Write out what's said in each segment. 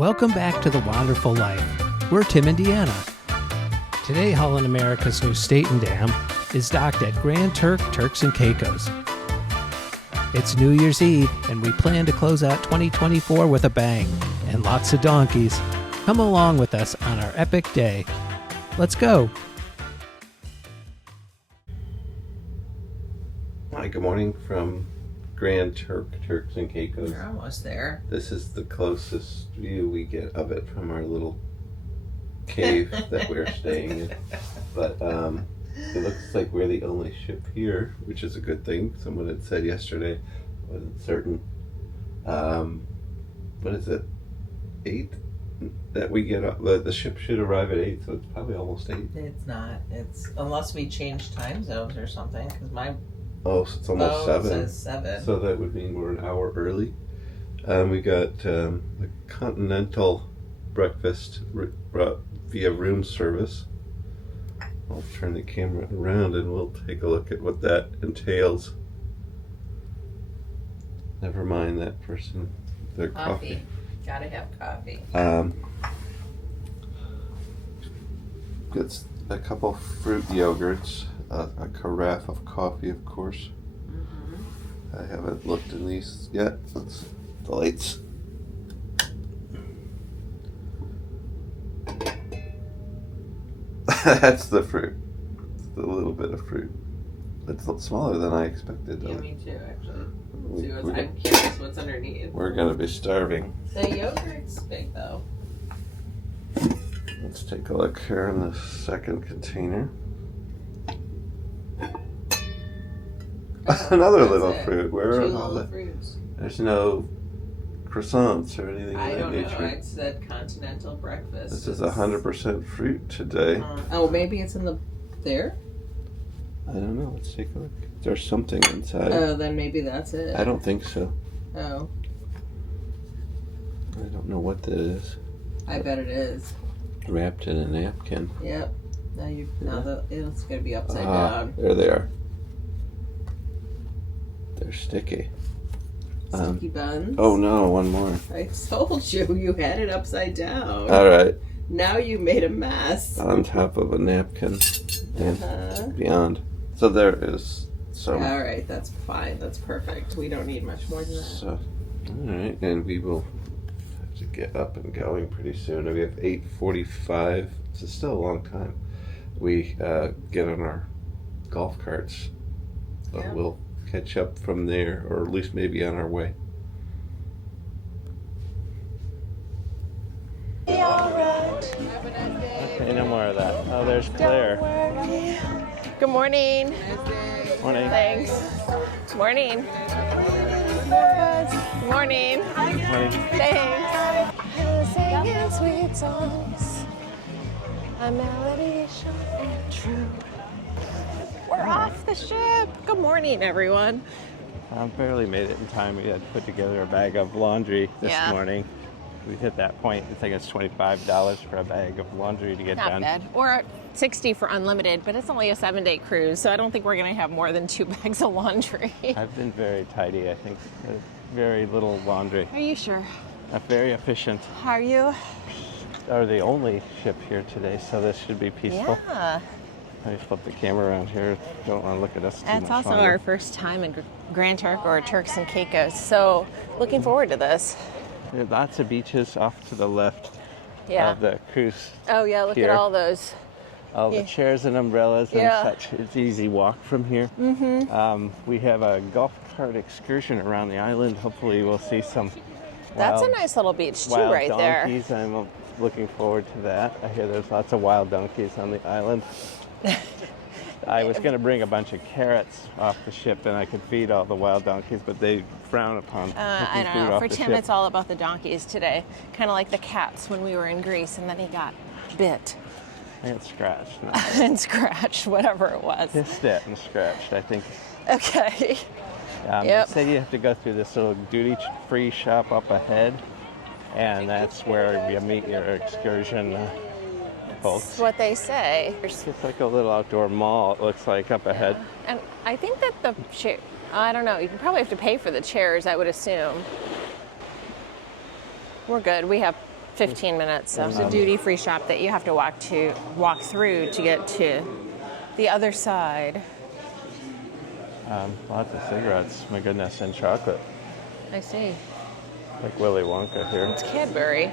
Welcome back to The Wonderful Life. We're Tim and Deanna. Today, Holland America's Nieuw Statendam is docked at Grand Turk, Turks and Caicos. It's New Year's Eve, and we plan to close out 2024 with a bang and lots of donkeys. Come along with us on our epic day. Let's go. Hi, good morning from Grand Turk, Turks and Caicos. We're almost there. This is the closest view we get of it from our little cave that we're staying in. But it looks like we're the only ship here, which is a good thing. Someone had said yesterday, wasn't certain. What is it? 8? That we get up, the ship should arrive at 8, so it's probably almost 8. It's not. It's unless we change time zones or something. Because my Oh, so it's almost 7. says 7. So that would mean we're an hour early. We got the continental breakfast brought via room service. I'll turn the camera around and we'll take a look at what that entails. Never mind that person. Their coffee. Gotta have coffee. Gets a couple fruit yogurts, a carafe of coffee, of course. I haven't looked in these yet. That's the lights. That's the fruit. A little bit of fruit. It's smaller than I expected. Yeah, me too, actually. I'm curious what's underneath. We're gonna be starving. The yogurt's big though. Let's take a look here in the second container. Another little fruit. Where are all the fruits? There's no croissants or anything I of that don't know. nature. It said continental breakfast. This is 100% fruit today. Oh, maybe it's in the there. I don't know. Let's take a look. There's something inside. Oh, then maybe that's it. I don't think so. Oh, I don't know what that is. I bet it is. Wrapped in a napkin. Yep. Now it's gonna be upside down. There they are. They're sticky. Sticky buns. Oh no, one more. I told you, you had it upside down. All right. Now you made a mess. On top of a napkin and beyond. So there is some. All right, that's fine. That's perfect. We don't need much more than that. So, all right, and we will have to get up and going pretty soon. We have 8:45. It's still a long time. We get on our golf carts, but Yeah. we'll catch up from there, or at least maybe on our way. Okay, no more of that. Oh, there's Claire. Good morning. Morning. Thanks. Morning. Good morning. Morning. Thanks. Singing sweet songs, a melody short and true. We're off the ship. Good morning, everyone. I barely made it in time. We had put together a bag of laundry this morning. We hit that point. I think it's $25 for a bag of laundry to get Not done. bad. Or $60 for unlimited, but it's only a 7-day cruise, so I don't think we're going to have more than 2 bags of laundry. I've been very tidy. I think very little laundry. Are you sure? Very efficient. Are you? Are the only ship here today, so this should be peaceful. Yeah. Let me flip the camera around here. Don't want to look at us too much It's also longer. our first time in Grand Turk or Turks and Caicos, so looking forward to this. There are lots of beaches off to the left of the cruise. Oh yeah, look here. at all those. All the chairs and umbrellas and such. It's easy walk from here. We have a golf cart excursion around the island. Hopefully we'll see some That's a nice little beach too, wild right donkeys. there. I'm looking forward to that. I hear there's lots of wild donkeys on the island. I was going to bring a bunch of carrots off the ship and I could feed all the wild donkeys, but they frown upon I taking don't food know. off For the Tim, ship. it's all about the donkeys today. Kind of like the cats when we were in Greece, and then he got bit And scratched. No. and scratched, whatever it was. Hissed it and scratched, I think. Okay. They say you have to go through this little duty-free shop up ahead, and that's where you meet your excursion folks. That's what they say. It's like a little outdoor mall, it looks like, up ahead. And I think that the I don't know. You probably have to pay for the chairs, I would assume. We're good. We have 15 minutes. So there's a duty-free shop that you have to walk through to get to the other side. Lots of cigarettes, my goodness, and chocolate. I see. Like Willy Wonka here. It's Cadbury.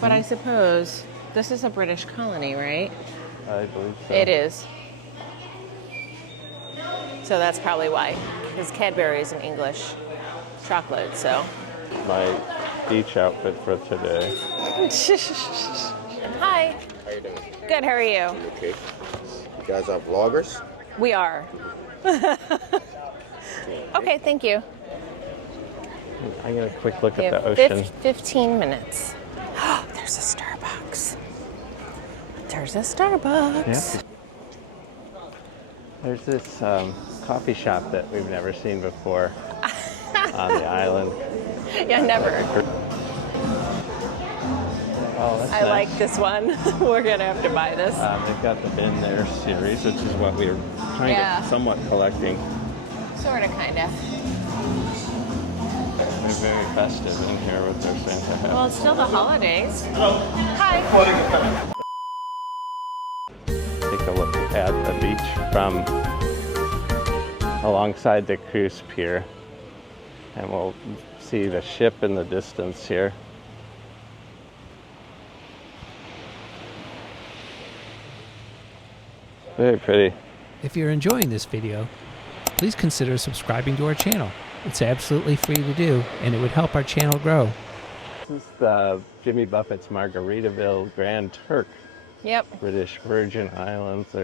But I suppose this is a British colony, right? I believe so. It is. So that's probably why. Because Cadbury is an English chocolate, so. My beach outfit for today. Hi. How you doing? Good, how are you? Okay. You guys are vloggers? We are. Okay, thank you. I'm going to quick look We at the have ocean. 15 minutes. There's a Starbucks. There's a Starbucks. Yeah. There's this coffee shop that we've never seen before on the island. Yeah, never. Oh, that's I nice. like this one. We're going to have to buy this. They've got the Been There series, which is what we were kind of somewhat collecting. Sort of, kind of. They're very festive in here with their Santa hats. Well, it's still the holidays. Hi. Take a look at the beach from alongside the cruise pier, and we'll see the ship in the distance here. Very pretty. If you're enjoying this video, please consider subscribing to our channel. It's absolutely free to do, and it would help our channel grow. This is the Jimmy Buffett's Margaritaville Grand Turk, Yep. British Virgin Islands.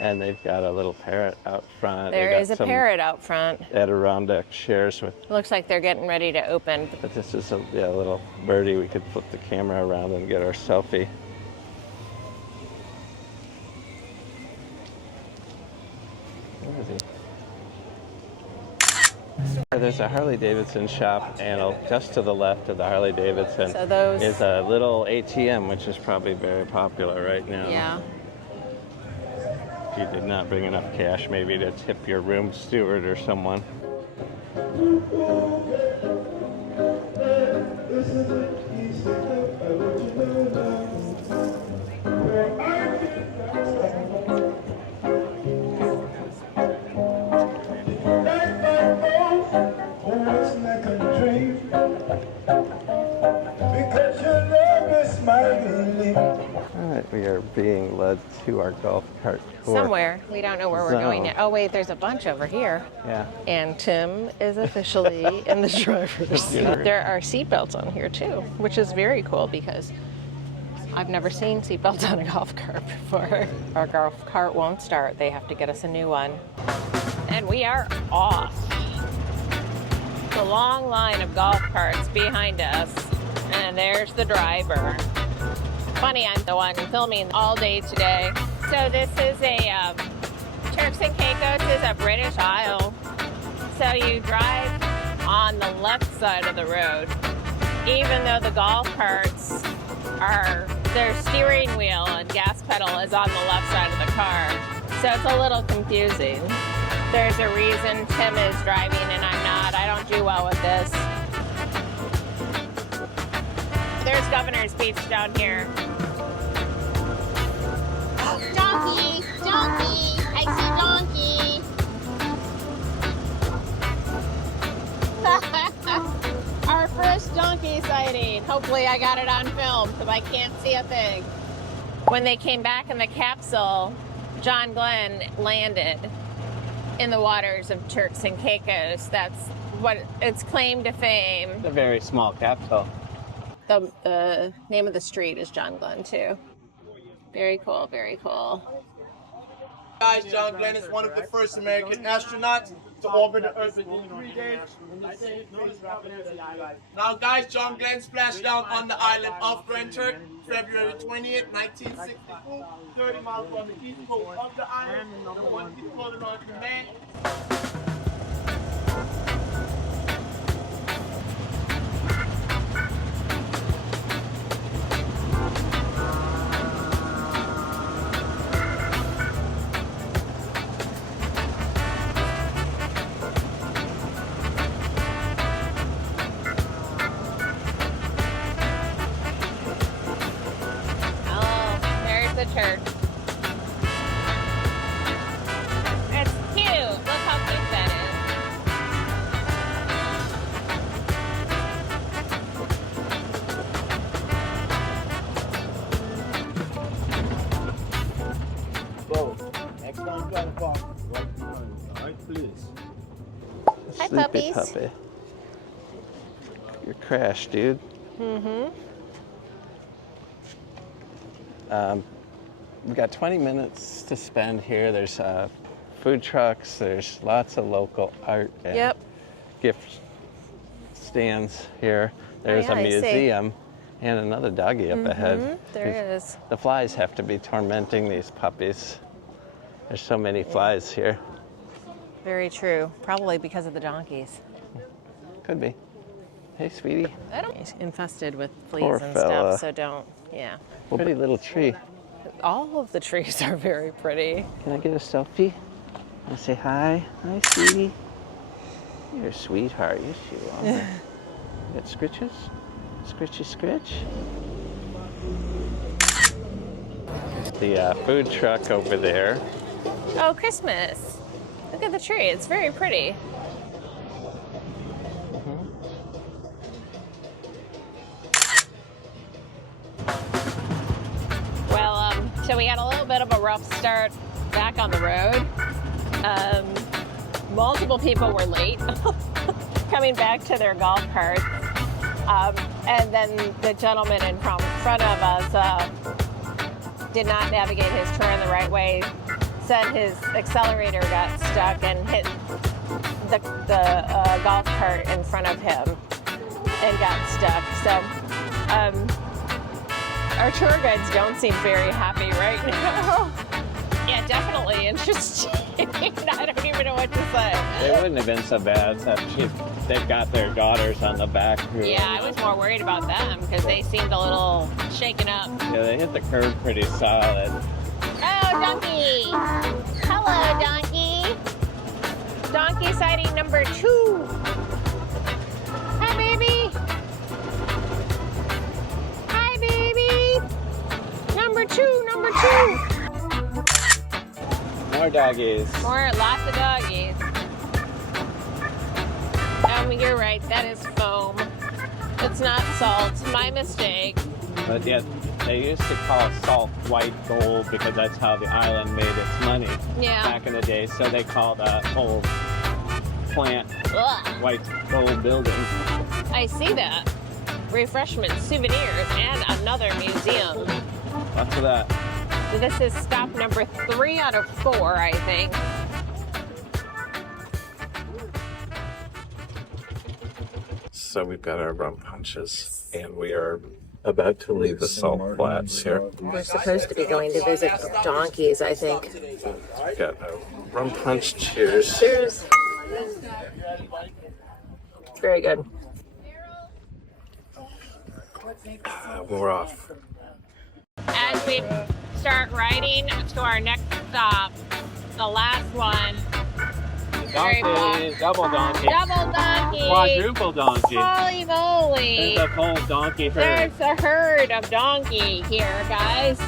And they've got a little parrot out front. There They got is a some parrot out front. Adirondack chairs with. Looks like they're getting ready to open. But this is a little birdie. We could flip the camera around and get our selfie. Where is he? There's a Harley Davidson shop, and just to the left of the Harley Davidson So those- is a little ATM, which is probably very popular right now. Yeah. If you did not bring enough cash, maybe to tip your room steward or someone. Alright, we are being led to our golf cart tour. Somewhere. We don't know where we're going yet. Oh, wait, there's a bunch over here. Yeah. And Tim is officially in the driver's seat. There are seatbelts on here, too, which is very cool because I've never seen seatbelts on a golf cart before. Our golf cart won't start. They have to get us a new one. And we are off. The long line of golf carts behind us. And there's the driver. Funny, I'm the one filming all day today. So this is a Turks and Caicos is a British Isle. So you drive on the left side of the road, even though the golf carts are, their steering wheel and gas pedal is on the left side of the car. So it's a little confusing. There's a reason Tim is driving and I'm not. I don't do well with this. There's Governor's Beach down here. Donkey! Donkey! I see donkey! Our first donkey sighting. Hopefully I got it on film because I can't see a thing. When they came back in the capsule, John Glenn landed in the waters of Turks and Caicos. That's what its claim to fame. It's a very small capsule. The name of the street is John Glenn too. Very cool, very cool. Guys, John Glenn is one of the first American astronauts to orbit the Earth in 3 days. Now, guys, John Glenn splashed down on the island of Grand Turk, February 20th, 1962, 30 miles from the east coast of the island, and 1 kilometer north of Maine. Turk. It's cute. Look how cute that Go. Next time, try to park right behind. All right, please. Hi, Sleepy puppies. puppy. Your crash, dude. Mm-hmm. We've got 20 minutes to spend here. There's food trucks. There's lots of local art and Yep. gift stands here. There's yeah, a I see. museum and another doggy up ahead. There is. The flies have to be tormenting these puppies. There's so many flies here. Very true. Probably because of the donkeys. Could be. Hey, sweetie. I don't. He's infested with fleas Poor and fella. stuff, so don't. Yeah. Pretty little tree. All of the trees are very pretty. Can I get a selfie? And say hi? Hi, sweetie. You're a sweetheart. Yes, you are. You got scritches? Scritchy scritch? The food truck over there. Oh, Christmas. Look at the tree. It's very pretty. Well, so we had a little bit of a rough start back on the road. Multiple people were late coming back to their golf carts. And then the gentleman in front of us did not navigate his turn the right way. Said his accelerator got stuck and hit the golf cart in front of him and got stuck. So our tour guides don't seem very happy right now. Yeah, definitely interesting. I don't even know what to say. They wouldn't have been so bad except they've got their daughters on the back. Yeah, I was more worried about them because they seemed a little shaken up. Yeah, they hit the curb pretty solid. Oh, donkey! Hello, donkey. Donkey sighting number 2. Hi, baby. Hi, baby. Number 2, number 2. More doggies. Lots of doggies. You're right, that is foam. It's not salt. My mistake. But yeah, they used to call salt white gold because that's how the island made its money back in the day. So they called that whole plant white gold building. I see that. Refreshments, souvenirs, and another museum. Lots of that. This is stop number 3 out of 4, I think. So we've got our rum punches, and we are about to leave the salt flats here. We're supposed to be going to visit donkeys, I think. We've got a rum punch. Cheers. Cheers. Very good. We're off. As we start riding to our next stop, the last one. Donkey, double donkey. Double donkey. Quadruple donkey. Holy moly. There's a whole donkey herd. There's a herd of donkey here, guys.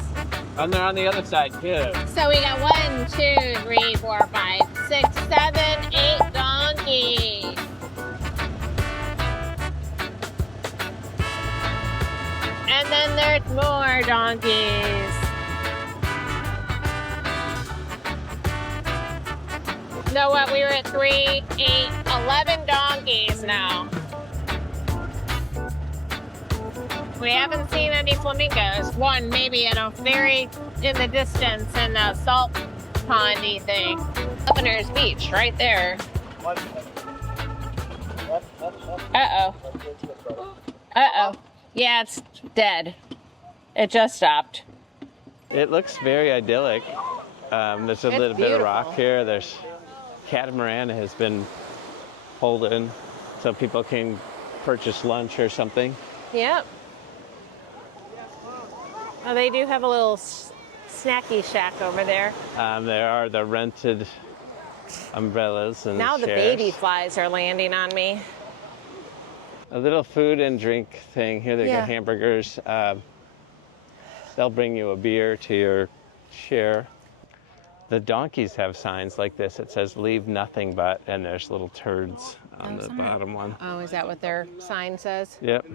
And they're on the other side too. So we got 1, 2, 3, 4, 5, 6, 7, 8 donkeys. And then there's more donkeys. So what, we were at 3, 8, 11 donkeys now. We haven't seen any flamingos. One maybe in the distance in the salt pondy thing. Governor's Beach, right there. Uh-oh. Uh-oh. Yeah, it's dead. It just stopped. It looks very idyllic. There's a little bit of rock here. There's catamaran has been pulled in so people can purchase lunch or something. Yep. Oh, they do have a little snacky shack over there. There are the rented umbrellas and now the chairs. baby flies are landing on me. A little food and drink thing. Here they got hamburgers. They'll bring you a beer to your share. The donkeys have signs like this. It says leave nothing but, and there's little turds on the bottom one. Oh, is that what their sign says? Yep.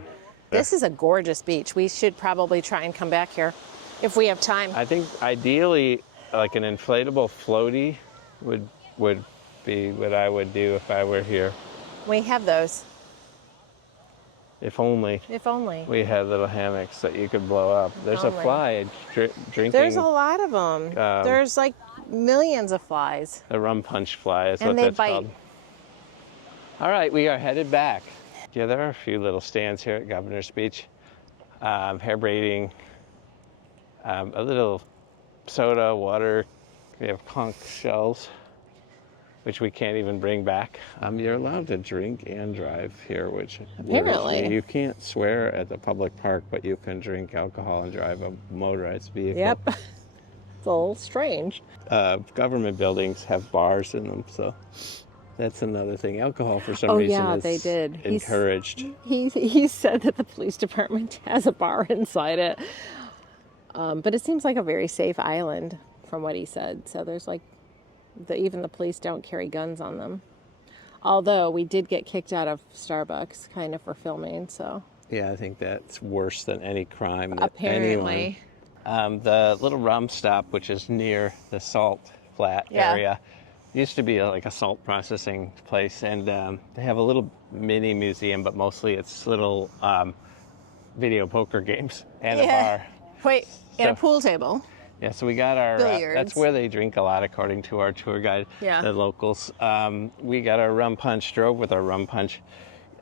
This is a gorgeous beach. We should probably try and come back here if we have time. I think ideally like an inflatable floaty would be what I would do if I were here. We have those. If only. If only. We had little hammocks that you could blow up. There's a fly drinking. There's a lot of them. There's like millions of flies. A rum punch fly is And what they that's bite. called. All right, we are headed back. Yeah, there are a few little stands here at Governor's Beach. Hair braiding, a little soda, water. We have conch shells, which we can't even bring back. You're allowed to drink and drive here, which Apparently. worries me. You can't swear at the public park, but you can drink alcohol and drive a motorized vehicle. Yep. It's a little strange. Government buildings have bars in them, so that's another thing. Alcohol, for some reason, is they did. encouraged. He said that the police department has a bar inside it. But it seems like a very safe island from what he said. So there's like, even the police don't carry guns on them. Although we did get kicked out of Starbucks kind of for filming, so. Yeah, I think that's worse than any crime that Apparently. anyone. The little rum stop, which is near the salt flat area, used to be like a salt processing place, and they have a little mini museum, but mostly it's little video poker games and a bar. Wait, and a pool table. Yeah, so we got our, Billiards. that's where they drink a lot according to our tour guide, the locals. We got our rum punch, drove with our rum punch.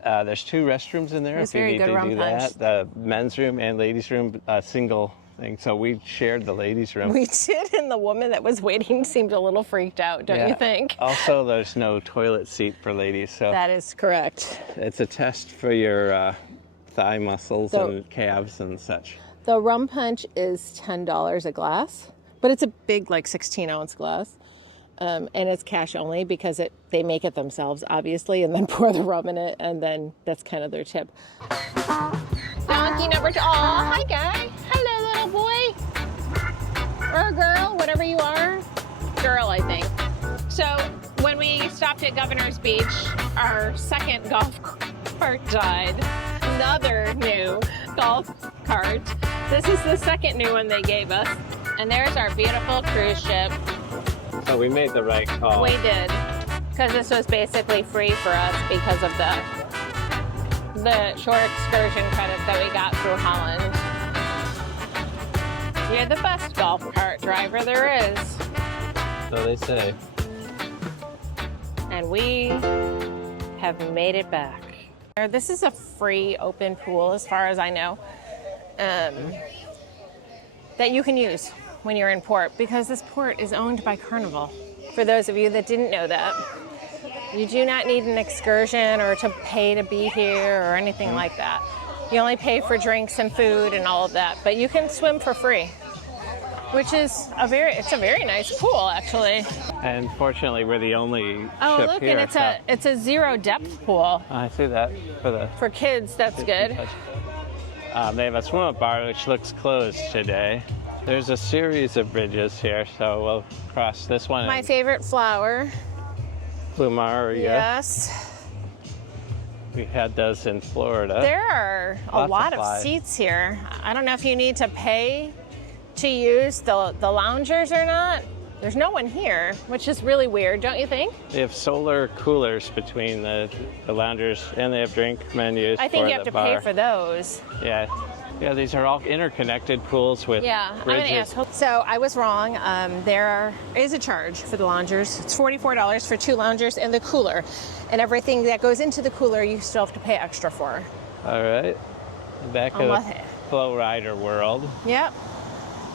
There's 2 restrooms in there It's if you very need good to rum do punch. that. The men's room and ladies' room, single thing. So we shared the ladies' room. We did, and the woman that was waiting seemed a little freaked out, don't you think? Also, there's no toilet seat for ladies, so That is correct. it's a test for your thigh muscles and calves and such. The rum punch is $10 a glass, but it's a big, like 16-ounce glass. And it's cash only because they make it themselves, obviously, and then pour the rum in it, and then that's kind of their tip. Donkey number 2. Oh, hi, guy. Hello, little boy. Or girl, whatever you are. Girl, I think. So when we stopped at Governor's Beach, our second golf cart died. Another new golf cart. This is the second new one they gave us. And there's our beautiful cruise ship. So we made the right call. We did, because this was basically free for us because of the short excursion credits that we got through Holland. You're the best golf cart driver there is. So they say. And we have made it back. This is a free open pool, as far as I know, that you can use when you're in port, because this port is owned by Carnival. For those of you that didn't know that, you do not need an excursion or to pay to be here or anything like that. You only pay for drinks and food and all of that, but you can swim for free, which is it's a very nice pool, actually. And fortunately, we're the only ship Look, here. and it's a zero depth pool. I see that For kids, that's good. They have a swim-up bar, which looks closed today. There's a series of bridges here, so we'll cross this one. My favorite flower. Plumaria. Yes. We had those in Florida. There are a lot of seats here. I don't know if you need to pay to use the loungers or not. There's no one here, which is really weird, don't you think? They have solar coolers between the loungers, and they have drink menus. I think for you have the to bar. pay for those. Yeah, these are all interconnected pools with bridges. I'm going to ask. So I was wrong. There is a charge for the loungers. It's $44 for 2 loungers and the cooler. And everything that goes into the cooler, you still have to pay extra for. All right. Back to the Flow Rider world. Yep.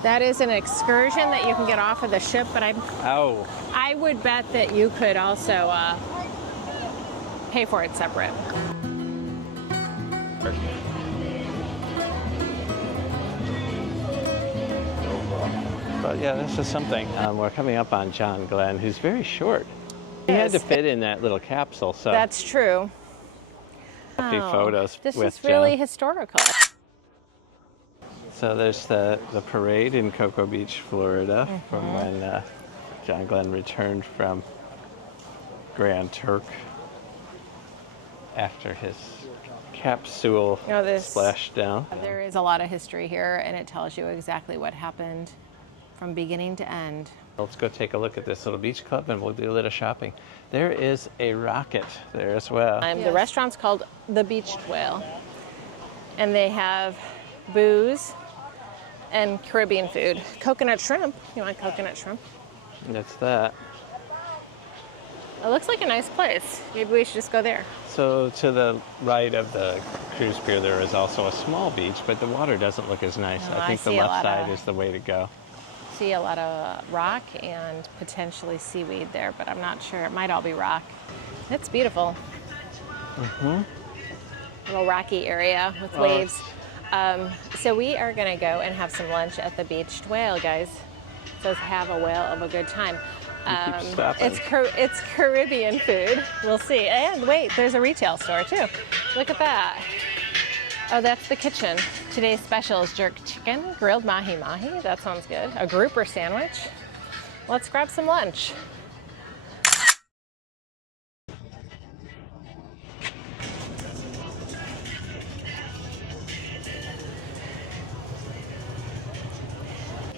That is an excursion that you can get off of the ship, but I would bet that you could also pay for it separate. But yeah, this is something. We're coming up on John Glenn, who's very short. He had to fit in that little capsule, so. That's true. A few photos This with is really John. historical. So there's the parade in Cocoa Beach, Florida, from when John Glenn returned from Grand Turk after his capsule splashed down. There is a lot of history here, and it tells you exactly what happened from beginning to end. Let's go take a look at this little beach club and we'll do a little shopping. There is a rocket there as well. The restaurant's called The Beached Whale, and they have booze and Caribbean food. Coconut shrimp. You want coconut shrimp? That's that. It looks like a nice place. Maybe we should just go there. So to the right of the cruise pier there is also a small beach, but the water doesn't look as nice. No, I think the left side is the way to go. See a lot of rock and potentially seaweed there, but I'm not sure. It might all be rock. It's beautiful. Little rocky area with waves. So we are going to go and have some lunch at the Beached Whale, guys. It says have a whale of a good time. It's Caribbean food. We'll see. And wait, there's a retail store too. Look at that. Oh, that's the kitchen. Today's special is jerk chicken, grilled mahi-mahi. That sounds good. A grouper sandwich. Let's grab some lunch.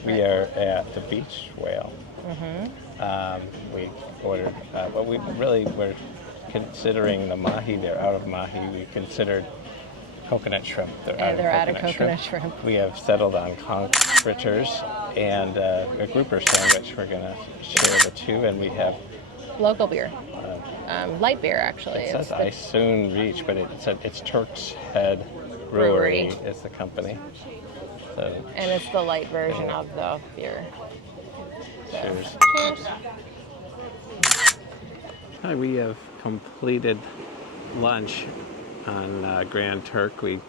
We are at the Beach Whale. We ordered, but we really were considering the mahi. They're out of mahi. We considered coconut shrimp. They're out of coconut shrimp. We have settled on conch fritters and a grouper sandwich. We're going to share the two, and we have local beer. Light beer, actually. It says I soon reach, but it's Turks Head Brewery is the company. So, and it's the light version of the beer. So, cheers. Hi, we have completed lunch on Grand Turk. We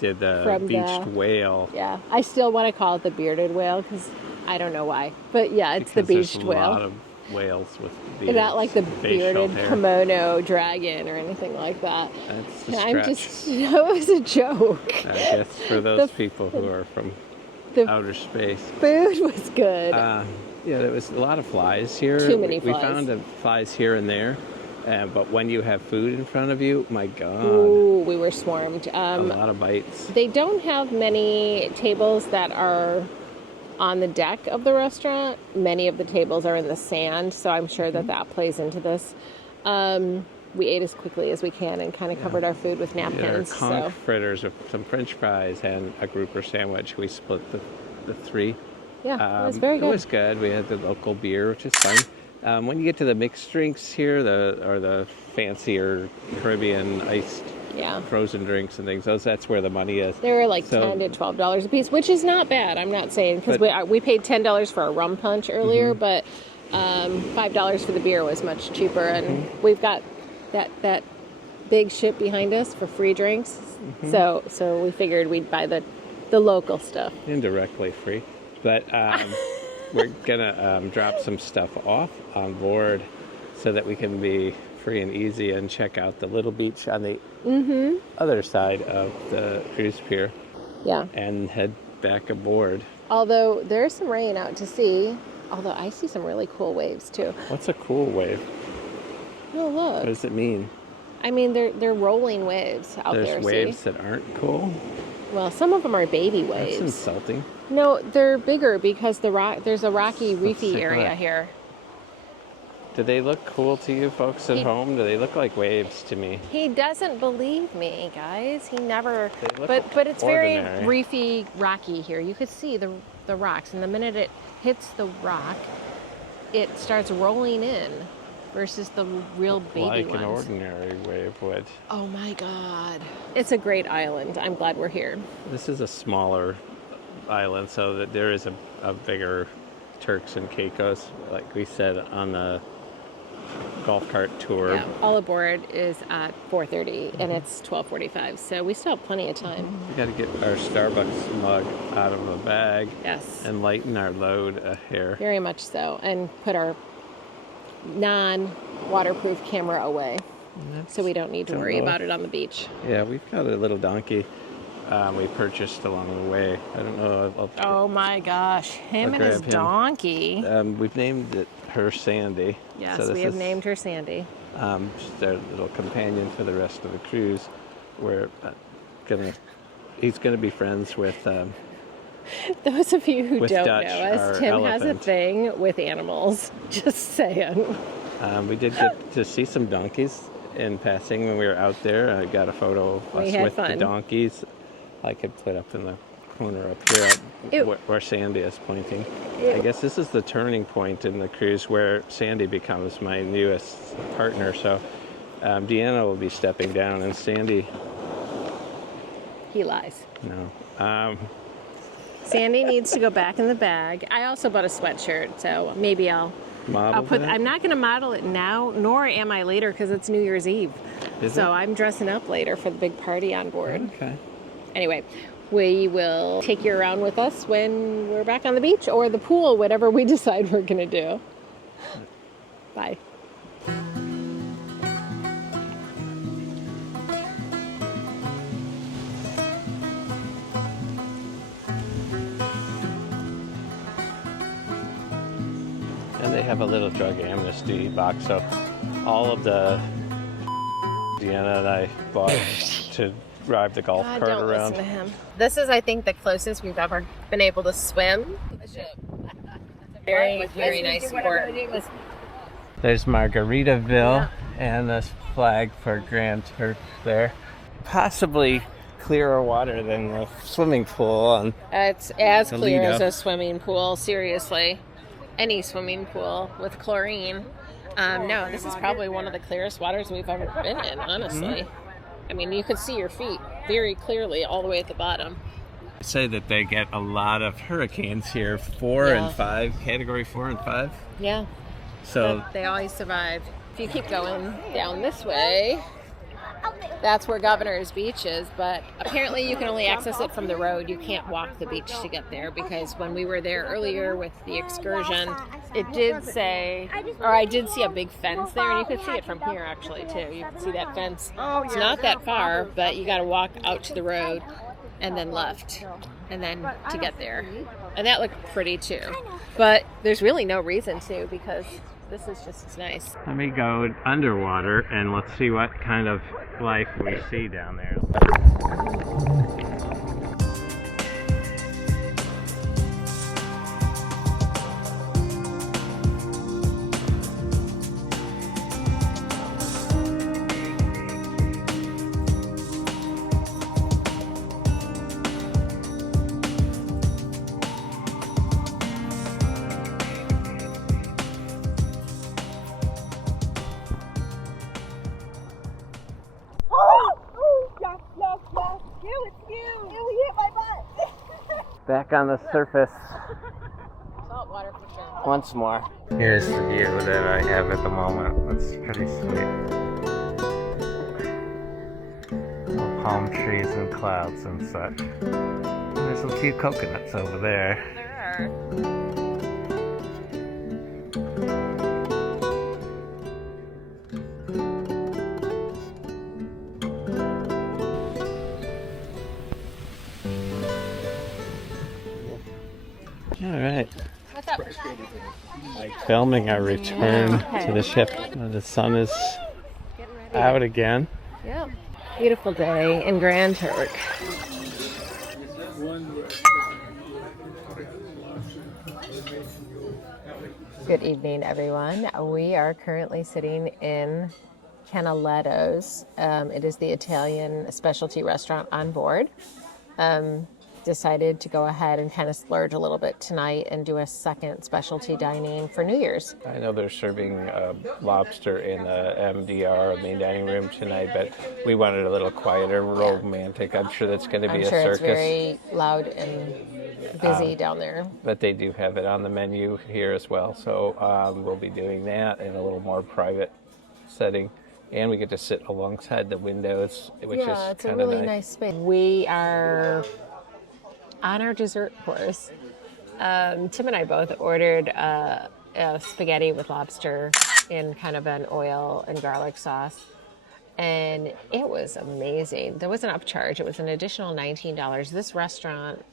did the Beached Whale. Yeah, I still want to call it the bearded whale because I don't know why. But yeah, it's the Beached Whale. There's a lot of whales with beards. Not like the bearded hair. Kimono dragon or anything like that. That's the stretch. That was a joke. I guess for those people who are from outer space. Food was good. Yeah, there was a lot of flies here. Too many flies. We found flies here and there, but when you have food in front of you, my God. Ooh, we were swarmed. A lot of bites. They don't have many tables that are on the deck of the restaurant. Many of the tables are in the sand, so I'm sure that plays into this. We ate as quickly as we can and kind of covered our food with napkins. There are conch fritters with some French fries and a grouper sandwich. We split the three. Yeah, it was very good. It was good. We had the local beer, which is fun. When you get to the mixed drinks here, the fancier Caribbean iced frozen drinks and things, that's where the money is. They were like $10 to $12 a piece, which is not bad. I'm not saying, because we paid $10 for a rum punch earlier, but $5 for the beer was much cheaper, and we've got that big ship behind us for free drinks. So we figured we'd buy the local stuff. Indirectly free. But we're going to drop some stuff off on board so that we can be free and easy and check out the little beach on the other side of the cruise pier. Yeah. And head back aboard. Although there's some rain out to sea. Although I see some really cool waves too. What's a cool wave? Oh, look. What does it mean? I mean, they're rolling waves out there. There's waves that aren't cool? Well, some of them are baby waves. That's insulting. No, they're bigger because there's a rocky, reefy area here. Do they look cool to you folks at home? Do they look like waves to me? He doesn't believe me, guys. He never. They look but it's ordinary. very reefy, rocky here. You could see the rocks, and the minute it hits the rock, it starts rolling in. Versus the real baby like ones. An ordinary wave would. Oh my God. It's a great island. I'm glad we're here. This is a smaller island, so that there is a bigger Turks and Caicos, like we said on the golf cart tour. Yeah, all aboard is at 4:30 and it's 12:45, so we still have plenty of time. We got to get our Starbucks mug out of a bag. Yes. And lighten our load a hair. Very much so, and put our non-waterproof camera away so we don't need to worry about it on the beach. Yeah, we've got a little donkey we purchased along the way. I don't know. Oh my gosh, him and his donkey. We've named it her Sandy. Yes, so we have named her Sandy. Just our little companion for the rest of the cruise. He's gonna be friends with. Those of you who don't Dutch, know us, our Tim elephant. has a thing with animals. Just saying. We did get to see some donkeys in passing when we were out there. I got a photo of us with the donkeys. I could put up in the corner up here where Sandy is pointing. I guess this is the turning point in the cruise where Sandy becomes my newest partner. So Deanna will be stepping down, and Sandy... He lies. No. Sandy needs to go back in the bag. I also bought a sweatshirt, so maybe I'll put. I'm not going to model it now, nor am I later because it's New Year's Eve. I'm dressing up later for the big party on board. Okay. Anyway, we will take you around with us when we're back on the beach or the pool, whatever we decide we're going to do. Bye. And they have a little drug amnesty box, so all of the Deanna and I bought to drive the golf cart don't around. Listen to him. This is, I think, the closest we've ever been able to swim. Very, very nice sport. There's Margaritaville and a flag for Grand Turk there. Possibly clearer water than the swimming pool. It's as clear lido. as a swimming pool, seriously. Any swimming pool with chlorine. No, this is probably one of the clearest waters we've ever been in, honestly. I mean, you could see your feet very clearly all the way at the bottom. Say that they get a lot of hurricanes here, 4 and 5, category 4 and 5. Yeah. So but they always survive. If you keep going down this way, that's where Governor's Beach is, but apparently you can only access it from the road. You can't walk the beach to get there, because when we were there earlier with the excursion, it did say, or I did see a big fence there, and you could see it from here actually too. You can see that fence. It's not that far, but you got to walk out to the road and then left, and then to get there. And that looked pretty too. But there's really no reason to, because this is just as nice. let me go underwater and let's see what kind of life we see down there. Back on the surface Salt water for sure. once more. Here's the view that I have at the moment. It's pretty sweet. Little palm trees and clouds and such. And there's a few coconuts over there. There All right. What's up? Filming our return to the ship. The sun is out again. Yep. Beautiful day in Grand Turk. Good evening, everyone. We are currently sitting in Canaletto's. It is the Italian specialty restaurant on board. Decided to go ahead and kind of splurge a little bit tonight and do a second specialty dining for New Year's. I know they're serving lobster in the MDR, main dining room tonight, but we wanted a little quieter, romantic. I'm sure that's going to be a circus. It's very loud and busy down there. But they do have it on the menu here as well, so we'll be doing that in a little more private setting. And we get to sit alongside the windows, which is it's a kind of really nice space. We are on our dessert course. Tim and I both ordered a spaghetti with lobster in kind of an oil and garlic sauce. and it was amazing. There was an upcharge. It was an additional $19. This restaurant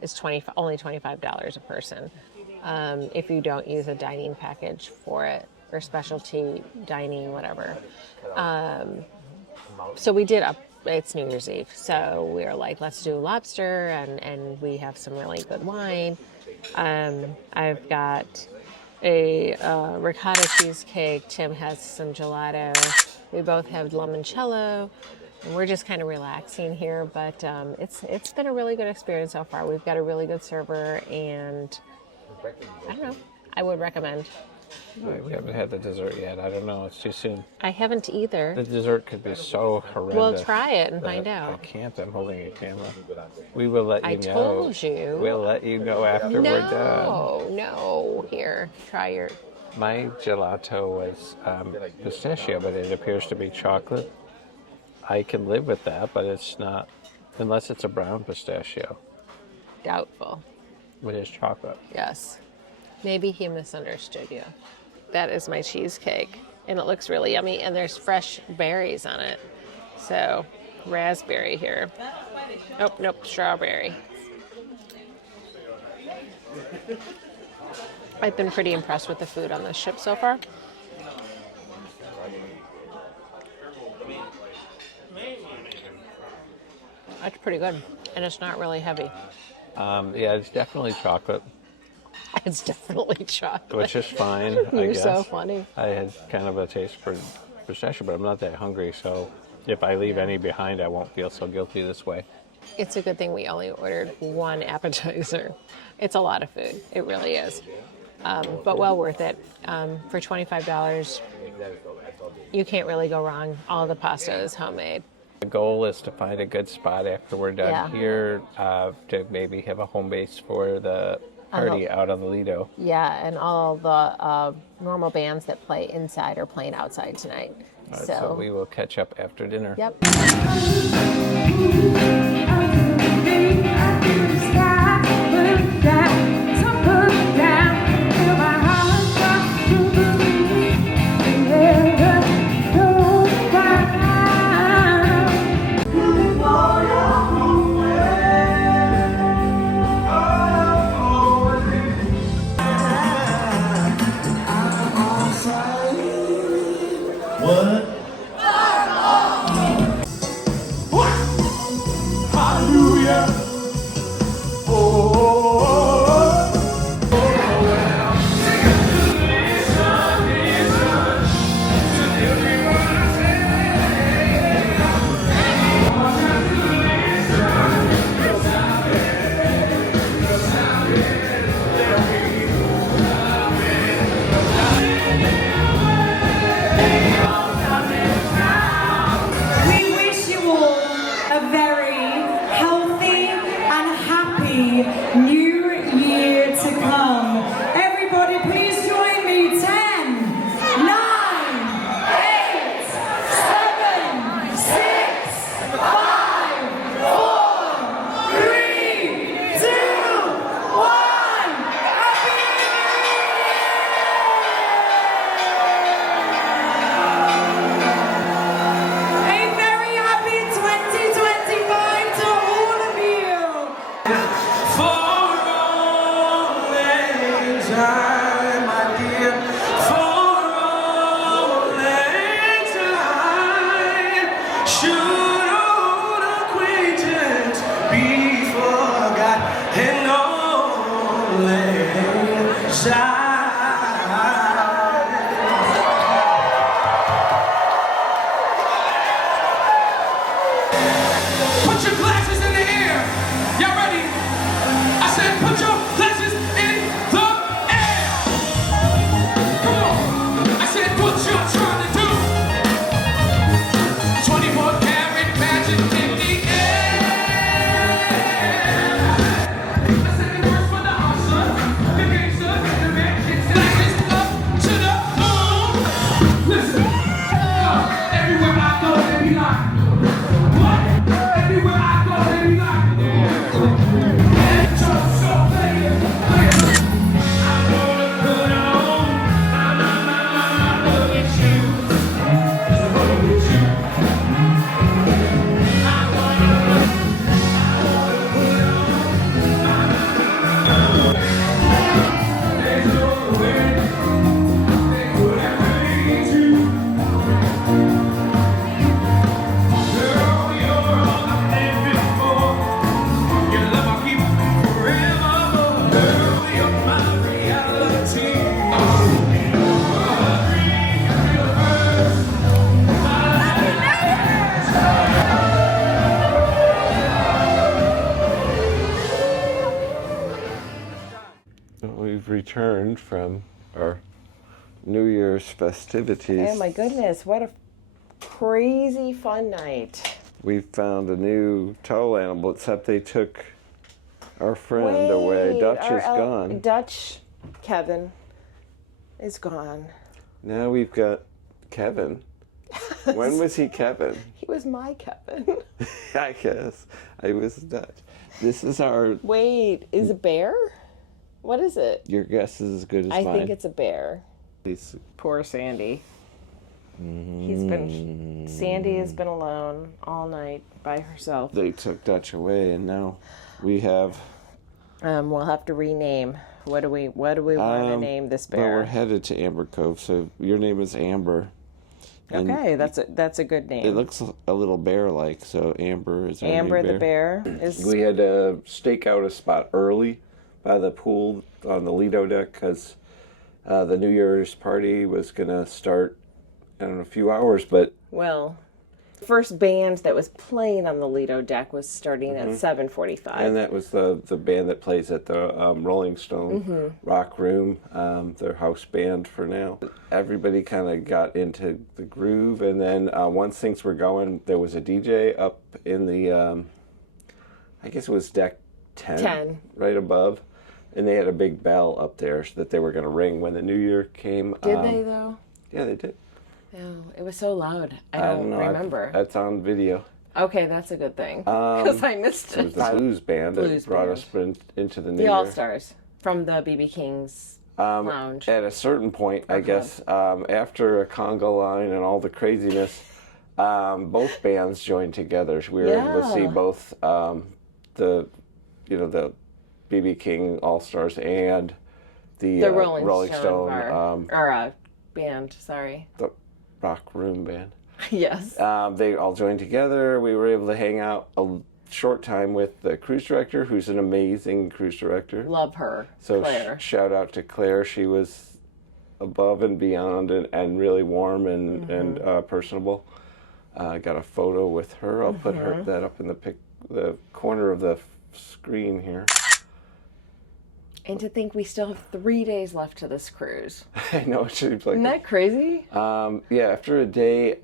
is only $25 a person if you don't use a dining package for it, or specialty dining, whatever. So we did it's New Year's Eve, so we were like, let's do lobster, and we have some really good wine. I've got a ricotta cheesecake. Tim has some gelato. We both have limoncello. And we're just kind of relaxing here, but it's been a really good experience so far. We've got a really good server, and I don't know, I would recommend. We haven't had the dessert yet. I don't know. It's too soon. I haven't either. The dessert could be so horrendous. We'll try it and find I out. can't. I'm holding a camera. We will let you know. I told you. We'll let you know after we're done. No. Here, try your... My gelato was pistachio, but it appears to be chocolate. I can live with that, but it's not, unless it's a brown pistachio. Doubtful. It is chocolate. Yes. Maybe he misunderstood you. That is my cheesecake, and it looks really yummy, and there's fresh berries on it. So, raspberry here. Oh, nope, strawberry. I've been pretty impressed with the food on this ship so far. That's pretty good, and it's not really heavy. Yeah, it's definitely chocolate. It's definitely chocolate. Which is fine, I You're guess. so funny. I had kind of a taste for pistachio, but I'm not that hungry, so if I leave any behind, I won't feel so guilty this way. It's a good thing we only ordered one appetizer. It's a lot of food. It really is. But well worth it. For $25, you can't really go wrong. All the pasta is homemade. The goal is to find a good spot after we're done here to maybe have a home base for the party out on the Lido. Yeah, and all the normal bands that play inside are playing outside tonight. All right, so we will catch up after dinner. Yep. returned from our New Year's festivities. Oh my goodness, what a crazy fun night. We found a new tow animal, except they took our friend away. Dutch is gone. Dutch, Kevin, is gone. Now we've got Kevin. When was he Kevin? He was my Kevin. I guess. I was Dutch. This is our... Wait, is a bear? What is it? Your guess is as good as I mine. think it's a bear. Poor Sandy. Sandy has been alone all night by herself. They took Dutch away, and now we have... We'll have to rename. What do we want to name this bear? Well, we're headed to Amber Cove, so your name is Amber. Okay, that's a good name. It looks a little bear-like, so Amber is our Amber new the bear is... We had to stake out a spot early by the pool on the Lido deck because the New Year's party was going to start in a few hours, but... Well, first band that was playing on the Lido deck was starting at 7:45. And that was the band that plays at the Rolling Stone Rock Room, their house band for now. Everybody kind of got into the groove, and then once things were going, there was a DJ up in the, I guess it was deck 10, right above, and they had a big bell up there that they were going to ring when the New Year came. Did they, though? Yeah, they did. No, it was so loud. I don't remember. That's on video. Okay, that's a good thing. Because I missed it. It was the blues band that brought us into the New Year. The All-Stars from the BB King's lounge. At a certain point, I guess, after a conga line and all the craziness, both bands joined together. We were able to see both the BB King All-Stars and the Rolling Stone band, sorry. The Rock Room band. Yes. They all joined together. We were able to hang out a short time with the cruise director, who's an amazing cruise director. Love her, so Claire. Shout out to Claire. She was above and beyond and really warm and personable. Got a photo with her. I'll put that up in the corner of the screen here. And to think we still have 3 days left to this cruise. I know, it seems like... Isn't that crazy? Yeah, after a day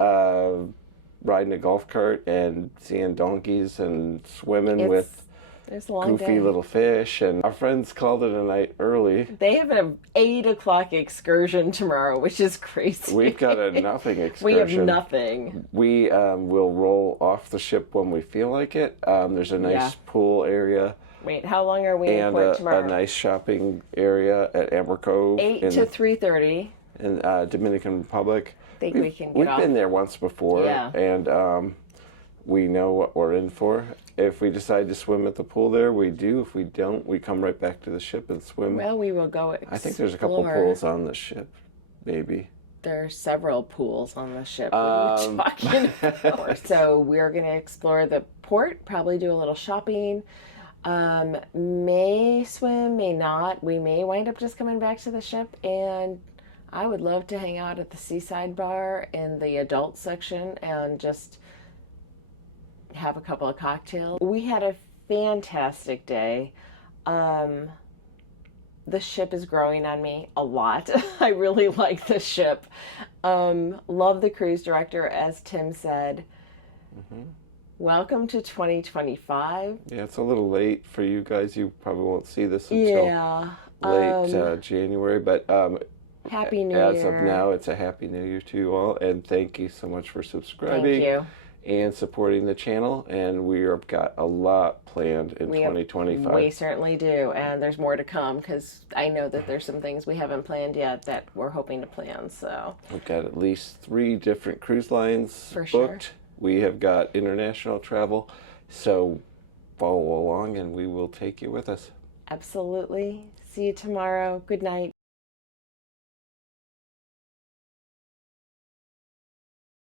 riding a golf cart and seeing donkeys and swimming with goofy little fish, and our friends called it a night early. They have an 8 o'clock excursion tomorrow, which is crazy. We've got a nothing excursion. We have nothing. We will roll off the ship when we feel like it. There's a nice pool area. Wait, how long are we in port tomorrow? And a nice shopping area at Amber Cove. 8 to 3:30. In Dominican Republic. I think we can get off. We've been there once before, and we know what we're in for. If we decide to swim at the pool there, we do. If we don't, we come right back to the ship and swim. Well, we will go explore. I think there's a couple pools on the ship, maybe. There are several pools on the ship. What are you talking about? So we're going to explore the port, probably do a little shopping. May swim, may not. We may wind up just coming back to the ship, and I would love to hang out at the seaside bar in the adult section and just have a couple of cocktails. We had a fantastic day. The ship is growing on me a lot. I really like the ship. Love the cruise director, as Tim said. Welcome to 2025. Yeah, it's a little late for you guys. You probably won't see this until late January, but Happy New Year. As of now, it's a Happy New Year to you all, and thank you so much for subscribing. Thank you. And supporting the channel, and we've got a lot planned in 2025. We certainly do, and there's more to come, because I know that there's some things we haven't planned yet that we're hoping to plan, so. We've got at least 3 different cruise lines booked. Sure. We have got international travel, so follow along and we will take you with us. Absolutely. See you tomorrow. Good night.